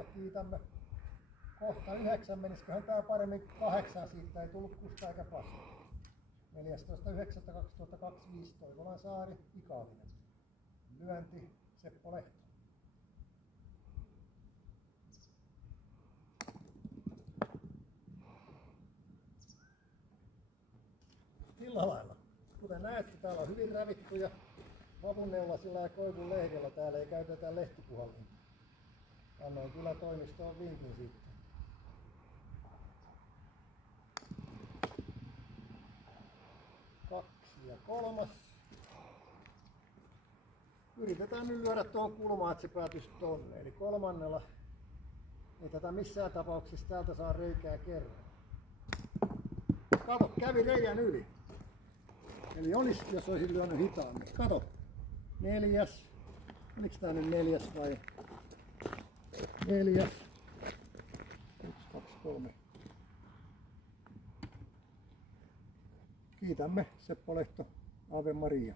ja kiitämme. Kohta 9, menisiköhän tää paremmin 8, siitä ei tullut kusta eikä pasta. 14.9.2025 Toivolan Saari, Ikaavinen. Lyönti Seppo Lehto. Sillä lailla. Kuten näette, täällä on hyvin rävittyjä vavunneullasilla ja koivun lehdellä. Täällä ei käytetä lehtipuhallinta. Annoin kyllä toimistoon vinkin siitä. Kaksi ja kolmas. Yritetään nyt lyödä tuohon kulmaan, että se päätyisi tonne. Eli kolmannella ei tätä missään tapauksessa täältä saa reikää kerran. Kato, kävi reijän yli. Eli olisi, jos olisin lyönyt hitaammin. Kato. 4. Oliko tää nyt 4 vai? 4. 1, 2, 3. Kiitämme Seppo Lehto, Ave Maria.